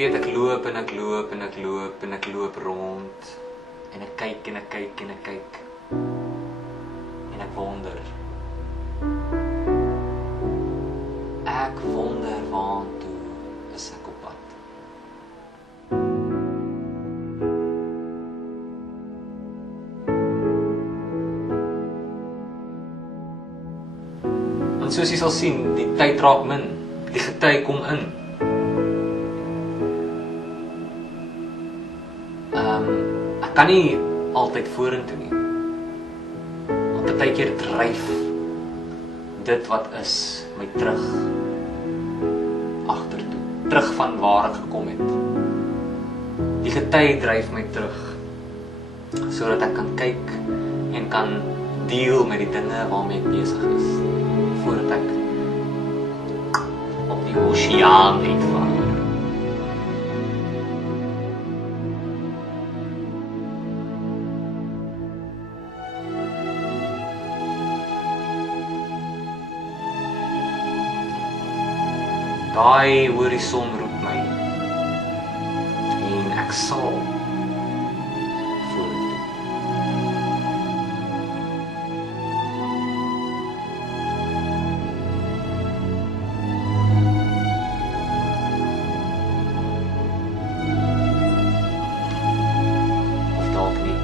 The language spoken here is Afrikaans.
weet ek loop en ek loop en ek loop en ek loop rond en ek kyk en ek kyk en ek kyk en ek wonder. Ek wonder waartoe is ek op pad. En soos jy sal sien, die tyd raak min, die gety kom in. Ek kan nie altyd vorentoe nie. Want partykeer dryf dit wat is my terug agtertoe, terug van waar ek gekom het. Die gety dryf my terug sodat ek kan kyk en kan deel met die dinge waarmee ek besig is voordat ek op die oseaan uitvaar. Daai horison roep my en ek sal vorentoe. Of dalk nie.